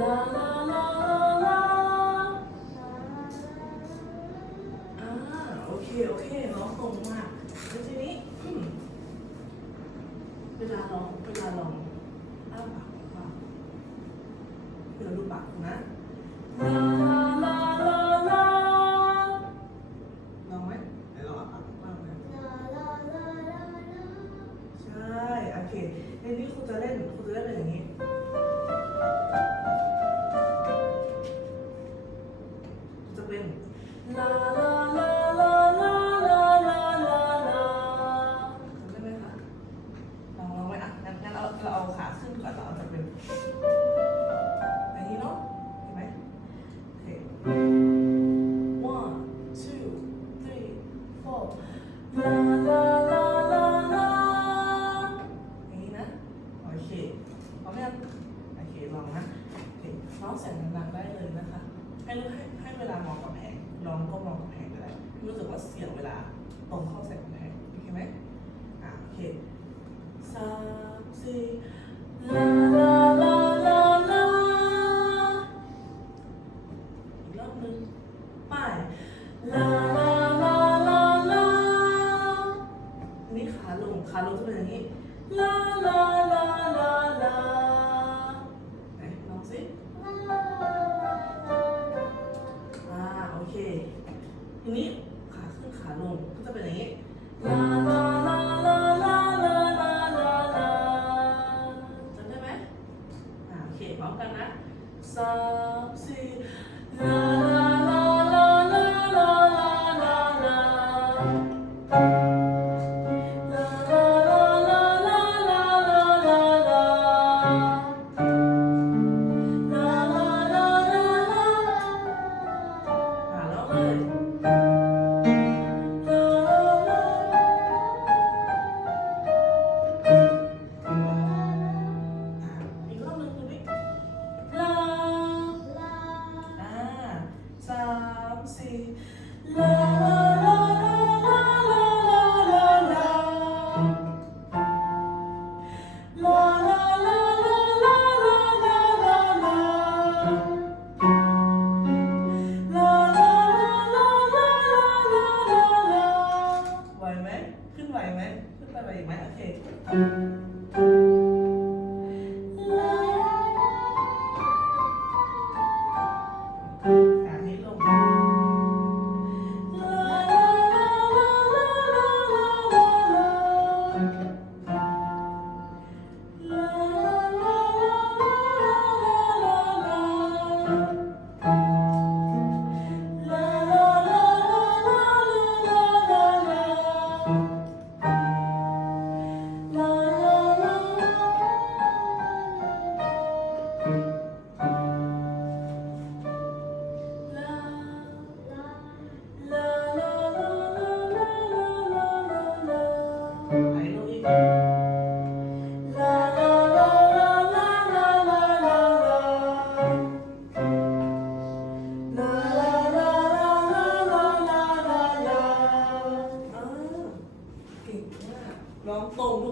ลาลาอโอเค โอเคร้องตรงมากแล้วทีนี้เวลาร้องเวลาร้องอ้าปากาเดี๋ยวดูปากนะลาลาลาลาลาลองไหมไหนลองอะปากบ้างไหมใช่ โอเคในนี้คุณจะเล่นคุณจะเล่นเป็นอย่างนี้ ลูกให้ให้เวลามองกับแพงลองก็มองกับแพงก็ได้รู้สึกว่าเสี่ยงเวลาตรงเข้าใส่กับแพงโอเคไหมอ่าโอเค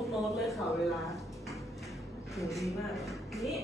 กโน้ตเลยค่ะเวลาถึงดีมาก นี่